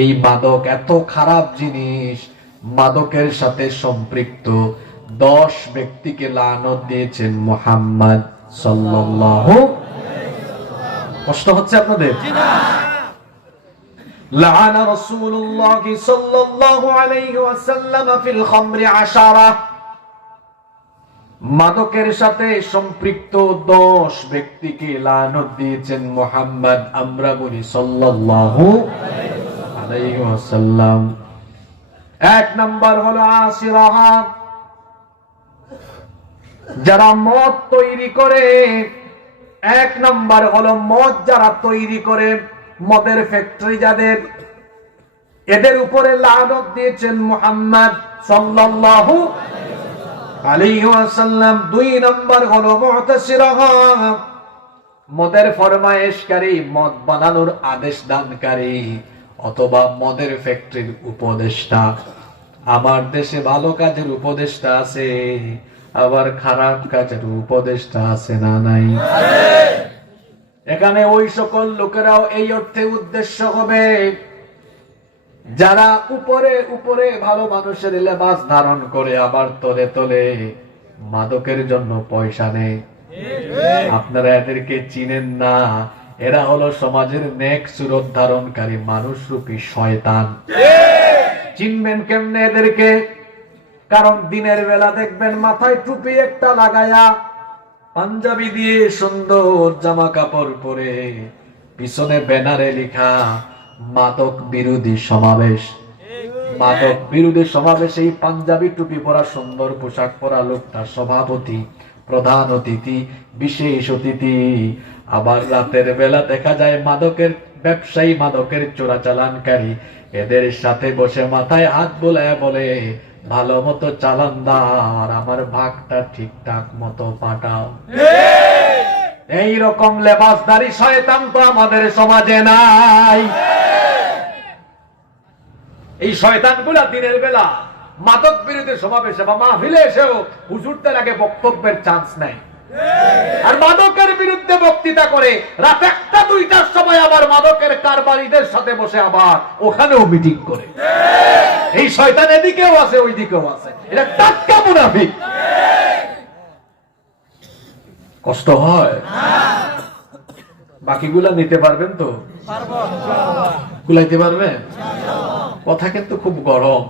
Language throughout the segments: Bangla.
এই মাদক এত খারাপ জিনিস, মাদকের সাথে সম্পৃক্ত 10 ব্যক্তিকে লানত দিয়েছেন মুহাম্মদ সাল্লাল্লাহু। কষ্ট হচ্ছে আপনাদের? লাআনা রাসূলুল্লাহ সাল্লাল্লাহু আলাইহি ওয়াসাল্লাম ফিল খামরি 10। মাদকের সাথে সম্পৃক্ত 10 ব্যক্তিকে লানত দিয়েছেন মুহাম্মদ, আমরা বলি সাল্লাল্লাহু আলাইহি ওয়াসাল্লাম। 1 নাম্বার হলো আসিরাহা, যারা মদ তৈরি করে। 1 নাম্বার হলো মদ যারা তৈরি করে, মদের ফ্যাক্টরি যাদের, এদের উপরে লানত দিয়েছেন মুহাম্মদ সাল্লাল্লাহু আলাইহি ওয়াসাল্লাম। 2 নাম্বার হলো মুতাসিরাহা, মদের ফরমায়েশকারী, মদ বানানোর আদেশ দানকারী অথবা মদের ফ্যাক্টরির উপদেষ্টা। আমার দেশে ভালো কাজের উপদেষ্টা আছে, আবার খারাপ কাজের উপদেষ্টা আছে না নাই? এখানে ওই সকল লোকেরাও এই অর্থে উদ্দেশ্য হবে যারা উপরে উপরে ভালো মানুষের লেবাস ধারণ করে, আবার তলে তলে মাদকের জন্য পয়সা নেয়। আপনারা এদেরকে চিনেন না, এরা হলো সমাজের নেক সুরত ধারণকারী মানুষরূপী শয়তান। চিনবেন কেমনে এদেরকে? কারণ দিনের বেলা দেখবেন মাথায় টুপি একটা লাগায়া, পাঞ্জাবি দিয়ে সুন্দর জামা কাপড় পরে, পিছনে ব্যানারে লেখা মাদক বিরোধী সমাবেশ। মাদক বিরোধী সমাবেশে এই পাঞ্জাবি টুপি পরা সুন্দর পোশাক পরা লোকটা সভাপতি, প্রধান অতিথি, বিশেষ অতিথি। আবার রাতের বেলা দেখা যায় মাদকের ব্যবসায়ী, মাদকের চোরাচালানকারী এদের সাথে বসে মাথায় হাত বোলায় বলে, ভালো মতো চালান দাও আর আমার ভাগটা ঠিকঠাক মতো পাঠাও। এই রকম লেবাসদারি শয়তান তো আমাদের সমাজে নাই। এই শয়তানগুলা দিনের বেলা মাদক বিরোধী সমাবেশে বা মাহফিলে এসেও হুজুরদের আগে বক্তব্যের চান্স নাই, আর মাদকের বিরুদ্ধে বক্তৃতা করে রাত 1টা 2টার সময় আবার মাদকের কারবারিদের সাথে বসে আবার ওখানেও মিটিং করে। এই শয়তান এদিকেও আছে ওইদিকেও আছে, এটা টাটকা মুনাফিক। কষ্ট হয়? বাকিগুলা নিতে পারবেন তো? কুলাইতে পারবেন? কথা কিন্তু খুব গরম,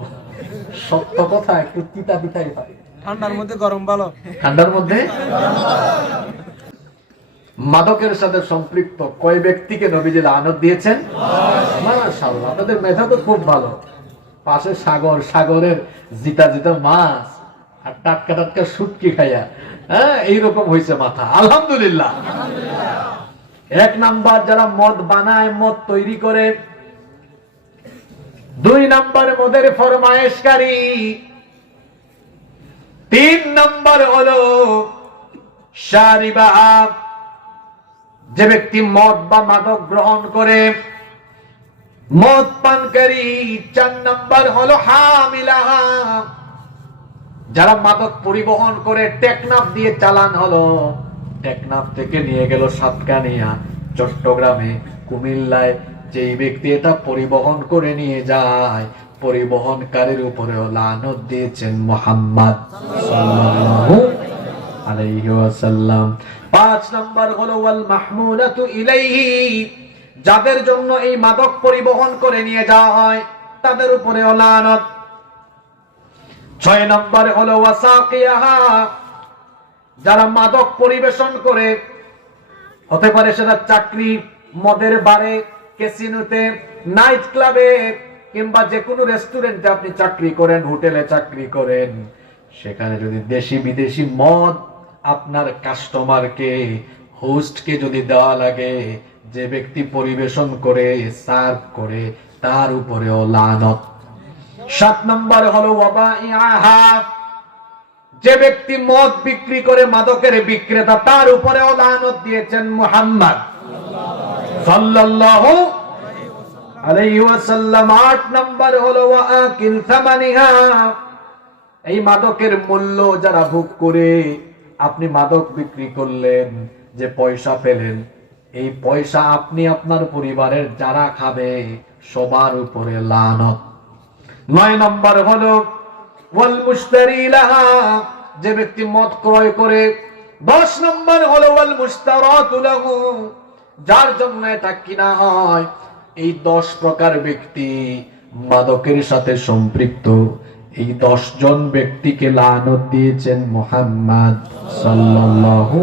সত্য কথা একটু তিতা তিতাই হয়। ঠান্ডার মধ্যে গরম ভালো। ঠান্ডার মধ্যে মাদকের সাথে সম্পৃক্ত কয় ব্যক্তিকে নবীজি লানত দিয়েছেন? মাশাআল্লাহ, আপনাদের মেধা তো খুব ভালো। পাশে সাগর, সাগরের জিতা জিতা মাছ আর টাটকা টাটকা শুটকি খাইয়া, হ্যাঁ, এইরকম হয়েছে মাথা। আলহামদুলিল্লাহ। 1 নাম্বার যারা মদ বানায়, মদ তৈরি করে। 2 নাম্বার মদের ফরমায়েশকারী। 3 নাম্বার হলো শারিবা, যে ব্যক্তি মদ বা মাদক গ্রহণ করে, মদ পানকারী। 4 নাম্বার হলো হামিলা, যারা মাদক পরিবহন করে। টেকনাফ দিয়ে চালান হলো, টেকনাফ থেকে নিয়ে গেল সাতকানিয়া, চট্টগ্রামে, কুমিল্লায়। যেই ব্যক্তি এটা পরিবহন করে নিয়ে যায়, পরিবহনকারীর উপরেও লানত দিয়েছেন মুহাম্মদ সাল্লাল্লাহু আলাইহি ওয়াসাল্লাম। 5 নাম্বার হলো ওয়াল মাহমুলাতু ইলাইহি, যাদের জন্য এই মাদক পরিবহন করে নিয়ে যাওয়া হয় তাদের উপরেও লানত। 6 নাম্বার হলো ওয়াসাকিয়াহা, যারা মাদক পরিবেশন করে, হতে পারে সেটা চাকরি, মদের বারে, ক্যাসিনোতে, নাইট ক্লাবে, কিংবা যে কোনো রেস্টুরেন্টে আপনি চাকরি করেন, হোটেলে চাকরি করেন, সেখানে যদি দেশি বিদেশি মদ আপনার কাস্টমারকে, হোস্টকে যদি দেওয়া লাগে, যে ব্যক্তি পরিবেশন করে, সার্ভ করে, তার উপরেও লানত। 7 নম্বর হলো ওয়াবাইআহা, যে ব্যক্তি মদ বিক্রি করে, মাদকের বিক্রেতা, তার উপরেও লানত দিয়েছেন মুহাম্মদ সাল্লাল্লাহু আলাইহি ওয়াসাল্লাম। 8 নম্বর হলো ওয়াআকিল সামানিহা, এই মাদকের মূল্য যারা ভোগ করে, আপনি মাদক বিক্রি করলেন, যে পয়সা পেলেন, এই পয়সা আপনি আপনার পরিবারের যারা খাবে সবার উপরে লানত। 9 নম্বর হলো ওয়াল মুশতারি লাহা, যে ব্যক্তি মদ ক্রয় করে। 10 নম্বর হলো ওয়াল মুশতারাতু লাহু, যার জন্য এটা কিনা হয়। এই 10 প্রকার ব্যক্তি মাদকের সাথে সম্পৃক্ত। এই 10 জন ব্যক্তিকে লানত দিয়েছেন মুহাম্মদ সাল্লাল্লাহু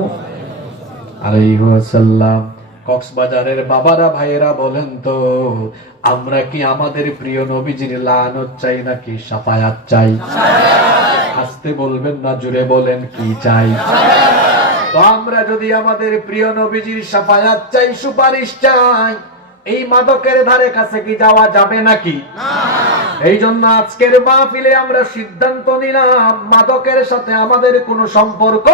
আলাইহি ওয়াসাল্লাম। কক্সবাজারের বাবারা ভাইয়েরা বলেন তো, আমরা কি আমাদের প্রিয় নবীজির লানত চাই নাকি শাফায়াত চাই? আস্তে বলবেন না, জোরে বলেন, কি চাই? তো আমরা যদি আমাদের প্রিয় নবীজির শাফায়াত চাই, সুপারিশ চাই, এই মাদকের ধারে কাছে কি যাওয়া যাবে নাকি? এই জন্য আজকের মাহফিলে আমরা সিদ্ধান্ত নিলাম মাদকের সাথে আমাদের কোনো সম্পর্ক